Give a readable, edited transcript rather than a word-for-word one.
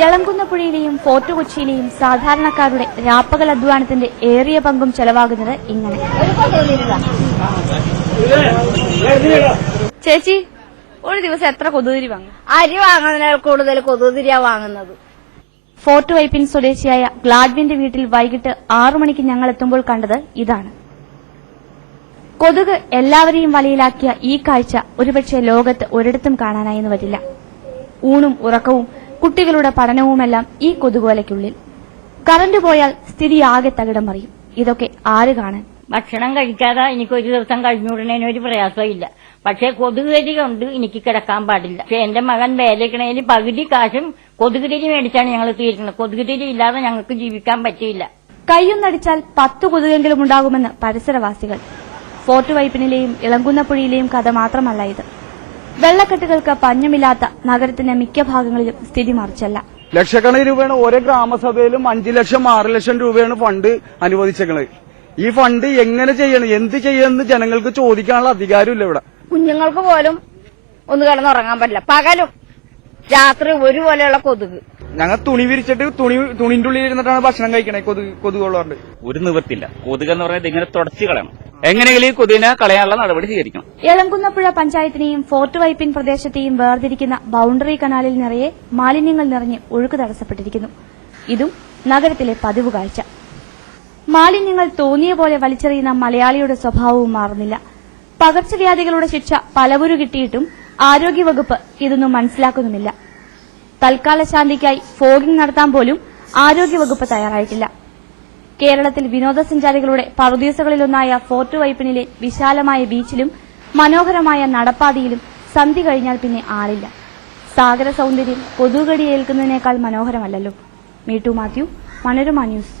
യളങ്കുന്നപ്പുഴയിലെയും fort കൊച്ചിയിലെയും സാധാരണക്കാരുടെ രാപ്പകൽ അധ്വാനത്തിന്റെ ഏറിയ പങ്കും ചെലവാകുന്നത് ഇങ്ങനെ. ചേച്ചി, ഒരു ദിവസം എത്ര കൊതുകുതിരി വാങ്ങും? അരി വാങ്ങുന്നതിനേക്കാൾ കൂടുതൽ കൊതുകുതിരിയാ വാങ്ങുന്നത്. ഫോർട്ട് വൈപ്പിൻ സ്വദേശിയായ ഗ്ലാഡ്വിന്റെ വീട്ടിൽ വൈകിട്ട് 6 മണിക്ക് ഞങ്ങൾ എത്തുമ്പോൾ കണ്ടത് ഇതാണ്. കൊതുക് എല്ലാവരെയും വലയിലാക്കിയ ഈ കാഴ്ച ഒരുപക്ഷെ ലോകത്ത് ഒരിടത്തും കാണാനായെന്ന് വരില്ല. ഊണും ഉറക്കവും കുട്ടികളുടെ പഠനവുമെല്ലാം ഈ കൊതുകുവലയ്ക്കുള്ളിൽ. കറന്റ് പോയാൽ സ്ഥിതി ആകെ തകിടം മറിയും. ഇതൊക്കെ ആര് കാണാൻ? ഭക്ഷണം കഴിക്കാതെ എനിക്കൊരു ദിവസം കഴിഞ്ഞുവിടുന്നതിന് ഒരു പ്രയാസമില്ല. പക്ഷെ കൊതുകുതിരി കൊണ്ട് എനിക്ക് കിടക്കാൻ പാടില്ല. പക്ഷെ എന്റെ മകൻ വേലക്കണേന് പകുതി കാശും കൊതുകുതിരി മേടിച്ചാണ് ഞങ്ങൾ തീരുന്നത്. കൊതുകുതിരി ഇല്ലാതെ ഞങ്ങൾക്ക് ജീവിക്കാൻ പറ്റില്ല. കൈയൊന്നടിച്ചാൽ 10 കൊതുകെങ്കിലും ഉണ്ടാകുമെന്ന് പരിസരവാസികൾ. ഫോർട്ട് വൈപ്പിനിലെയും ഇളങ്കുന്നപ്പുഴയിലെയും കഥ മാത്രമല്ല ഇത്. വെള്ളക്കെട്ടുകൾക്ക് പഞ്ഞമില്ലാത്ത നഗരത്തിന്റെ മിക്ക ഭാഗങ്ങളിലും സ്ഥിതി മറിച്ചല്ല. ലക്ഷക്കണക്കിന് രൂപയാണ് ഓരോ ഗ്രാമസഭയിലും 5 ലക്ഷം 6 ലക്ഷം രൂപയാണ് ഫണ്ട് അനുവദിച്ചേക്കുന്നത്. ഈ ഫണ്ട് എങ്ങനെ ചെയ്യണം, എന്ത് ചെയ്യണമെന്ന് ജനങ്ങൾക്ക് ചോദിക്കാനുള്ള അധികാരമില്ല ഇവിടെ. കുഞ്ഞുങ്ങൾക്ക് പോലും ഒന്ന് കിടന്നുറങ്ങാൻ പറ്റില്ല. പകലും രാത്രി ഒരുപോലെയുള്ള കൊതുക്. ഞങ്ങൾ തുണി വിരിച്ചിട്ട് തുണിന്റെ ഉള്ളിൽ ഇരുന്നിട്ടാണ് ഭക്ഷണം കഴിക്കണേ. കൊതുകുള്ളതുകൊണ്ട് ഒരു നിവൃത്തില്ല. കൊതുക് എന്ന് പറയുന്നത് ഇങ്ങനെ തുടച്ചു കളയണം. എങ്ങനെയെങ്കിലും ഈ കൊതുകിനെ കളയാനുള്ള നടപടി സ്വീകരിക്കണം. യളങ്കുന്നപ്പുഴ പഞ്ചായത്തിനെയും ഫോർട്ട് വൈപ്പിൻ പ്രദേശത്തെയും വേർതിരിക്കുന്ന ബൌണ്ടറി കനാലിൽ നിറയെ മാലിന്യങ്ങൾ നിറഞ്ഞ് ഒഴുക്ക് തടസ്സപ്പെട്ടിരിക്കുന്നു. ഇതും നഗരത്തിലെ പതിവ് കാഴ്ച. മാലിന്യങ്ങൾ തോന്നിയ പോലെ വലിച്ചെറിയുന്ന മലയാളിയുടെ സ്വഭാവവും മാറുന്നില്ല. പകർച്ചവ്യാധികളുടെ ശിക്ഷ പലവുരു കിട്ടിയിട്ടും ആരോഗ്യവകുപ്പ് ഇതൊന്നും മനസ്സിലാക്കുന്നുമില്ല. തൽക്കാല ശാന്തിക്കായി ഫോഗിംഗ് നടത്താൻ പോലും ആരോഗ്യവകുപ്പ് തയ്യാറായിട്ടില്ല. കേരളത്തിൽ വിനോദസഞ്ചാരികളുടെ പറുദീസകളിലൊന്നായ ഫോർട്ട് വൈപ്പിനിലെ വിശാലമായ ബീച്ചിലും മനോഹരമായ നടപ്പാതയിലും സന്ധ്യ കഴിഞ്ഞാൽ പിന്നെ ആളില്ല. സാഗര സൗന്ദര്യം കൊതുകടി ഏൽക്കുന്നതിനേക്കാൾ മനോഹരമല്ലല്ലോ. മീട്ടു മാത്യു, മനോരമ ന്യൂസ്.